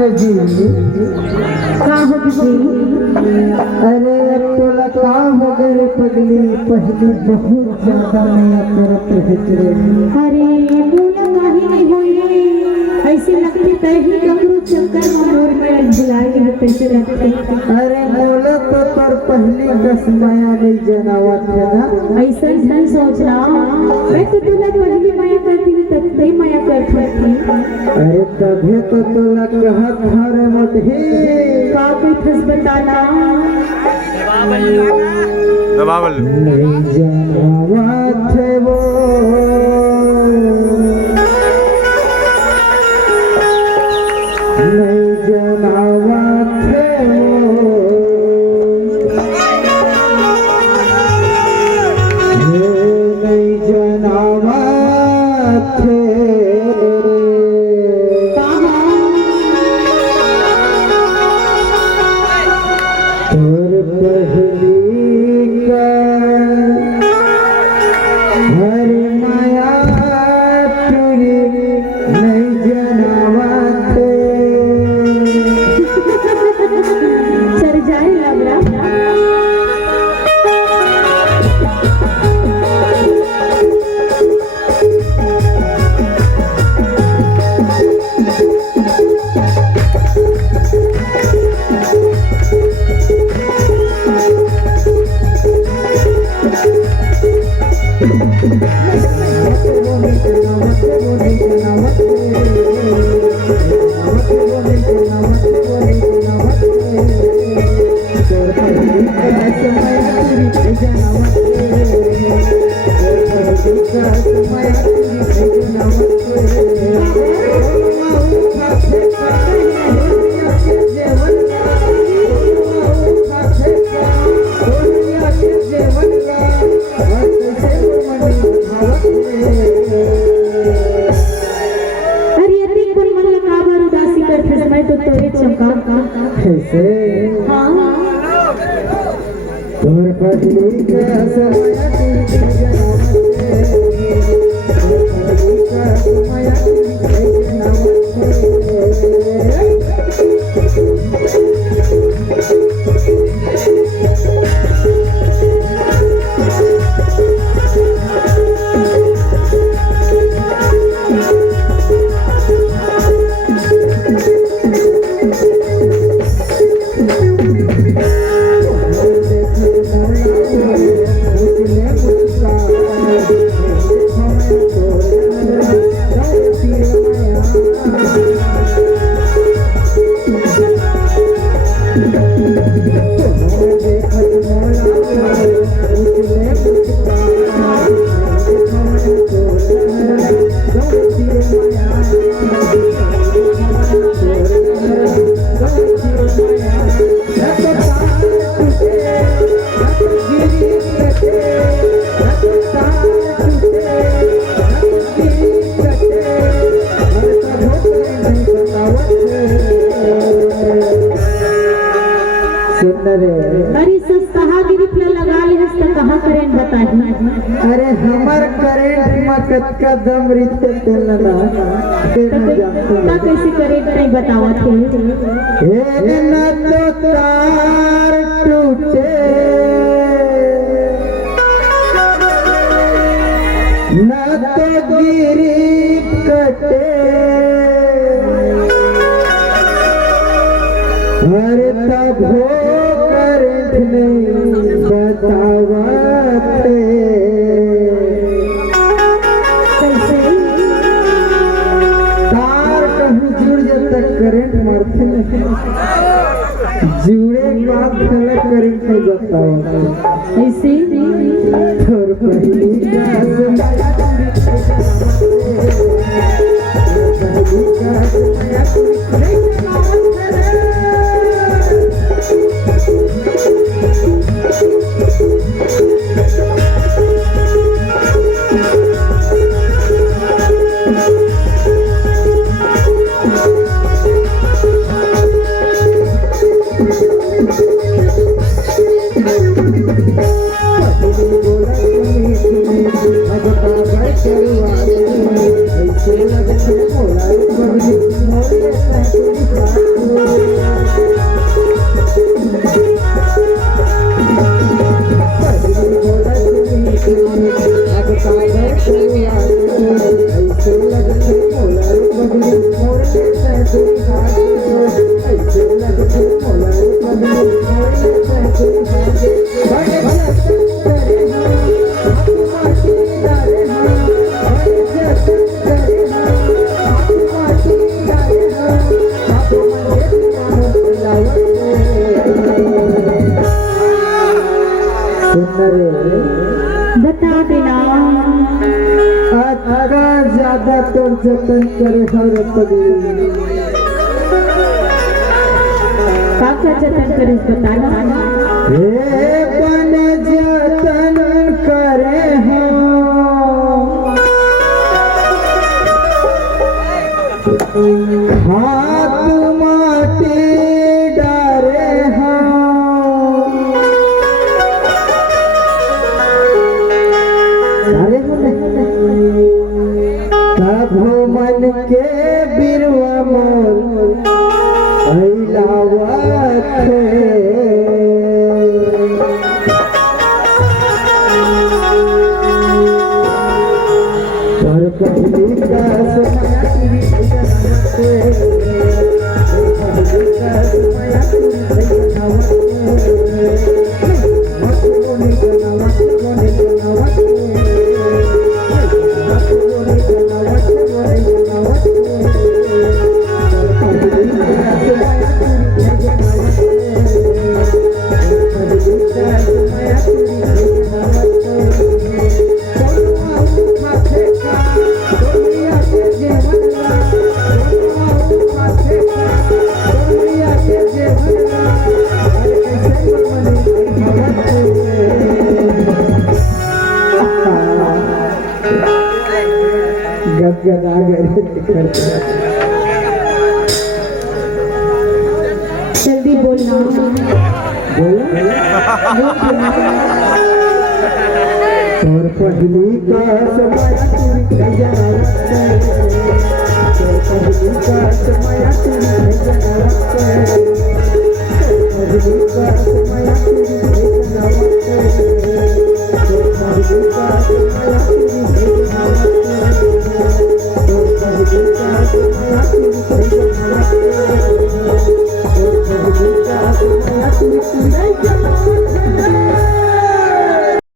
जी का हो गई? अरे अब तो लगा हो गए पगली पहले बहुत ज्यादा नया तरफ भितरे। अरे बोला काहे नहीं होई? ऐसे लगती तही ककरो चक्कर मनोर में बुलाई है कैसे लगते? अरे बोले तो पर पहली कसमाया नहीं जनावत है ना। ऐसा नहीं सोच रहा मैं तो तुला पहली माया करती थी तब से माया करती थी। अरे तभी तो तुला कहत हरे मोटी का कोई फस बताना दबावल नहीं जनावत है वो नहीं जनावत है वो नहीं जनावत है तोर पहली का हर माया तेरी नहीं जनावत चल जाए लग रहा तोर पहली का समय तेरी जनावत तोर पहली का समय तेरी जनावत अरे सस्ता गिरी लगा ले तो कहाँ करें बताही? अरे हमर करेंट में कतका दम रिते तेलना ता कैसे करें नहीं बतावा थे? हे न तो तार टूटे न तो गिरी कटे अरे तब हो करंट नहीं बतावत तार कहीं जुड़ जाता करंट मारते नहीं जुड़े बात गलत करंट नहीं बताओ ऐसे तोर पहली का समय ऐसे लगते मोला ऊपर मोरे अरे ज्यादा तो जतन करे हर पगली काका जतन करिस बताना हे बन जतन करे हाथ माटी डारे तब मन के बिरवा मोर अइलावत पर पहली का समय गदगदा गए जल्दी बोलना और पहली का समय तुरी जनावत और पहली का समय तुरी जनावत पहली का समय तुरी जनावत पहली का समय तुरी जनावत Thank you.